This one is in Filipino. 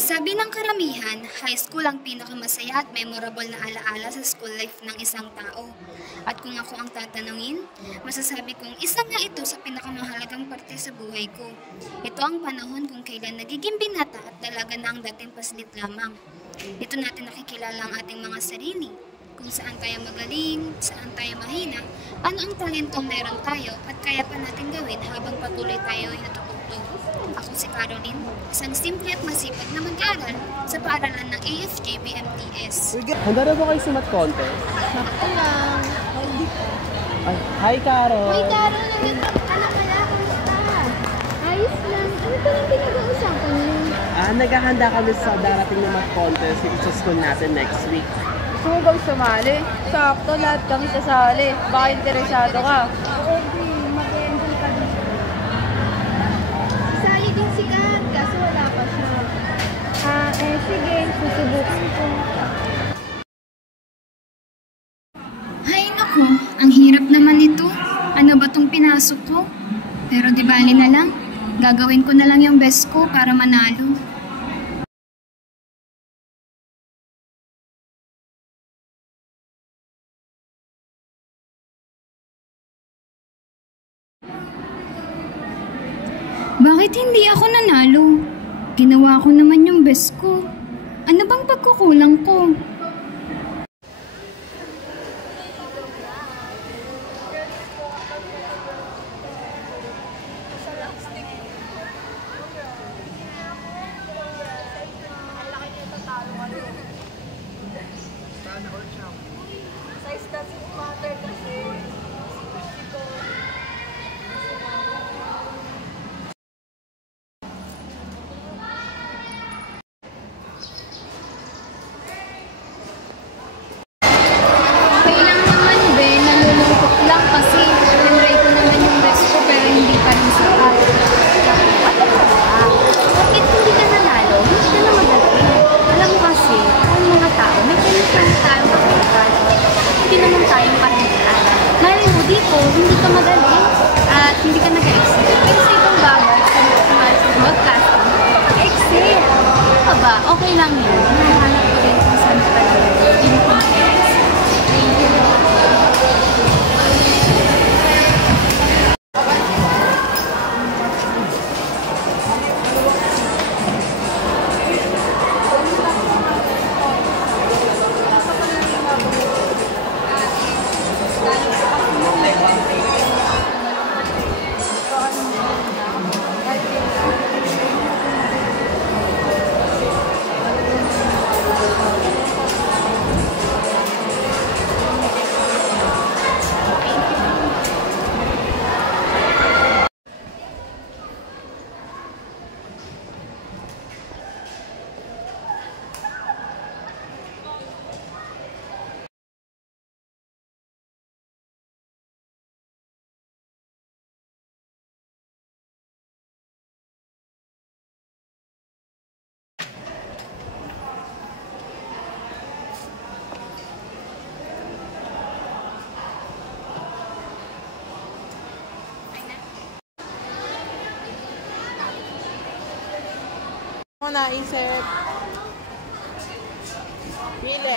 Sabi ng karamihan, high school ang pinakamasaya at memorable na alaala sa school life ng isang tao. At kung ako ang tatanungin, masasabi kong isa nga ito sa pinakamahalagang parte sa buhay ko. Ito ang panahon kung kailan nagiging binata at dalaga na ang dating paslit lamang. Dito natin nakikilala ang ating mga sarili, kung saan tayo magaling, saan tayo mahina, ano ang talentong meron tayo at kaya pa natin gawin habang patuloy tayo ay natututo. Ako si Caroline, isang simple at masipag na mag-aaral sa paaralan ng AFJ BMTS. Handa na ba kayo sa math contest? Sakto lang. Hi, Caro! Uy, Caro, anak kaya, kamusta? Ayos lang. Ano pa lang pinag-uusapan niyo? Naghahanda kami sa darating na math contest sa school natin next week. Gusto mo bang sumali? Sakto, lahat kami sasali. Baka interesado ka. Oo, mag-enjoy ka din. Sali din si Kat, kaso wala pa siya. Sige, susubukan ko. Hay naku, ang hirap naman nito. Ano ba tong pinasok ko? Pero di bali na lang, gagawin ko na lang yung best ko para manalo. Bakit hindi ako nanalo? Ginawa ko naman yung best ko. Ano bang pagkukulang ko? Size doesn't matter kasi. Hindi ka magaling at hindi ka nag-excel. Pero sa ibang bagay, sa broadcasting, excel. Ano ba? Okay lang yun. Hinahanap ko rin kung saan ka hindi ko mag-excel. Mo na, insert. Pili.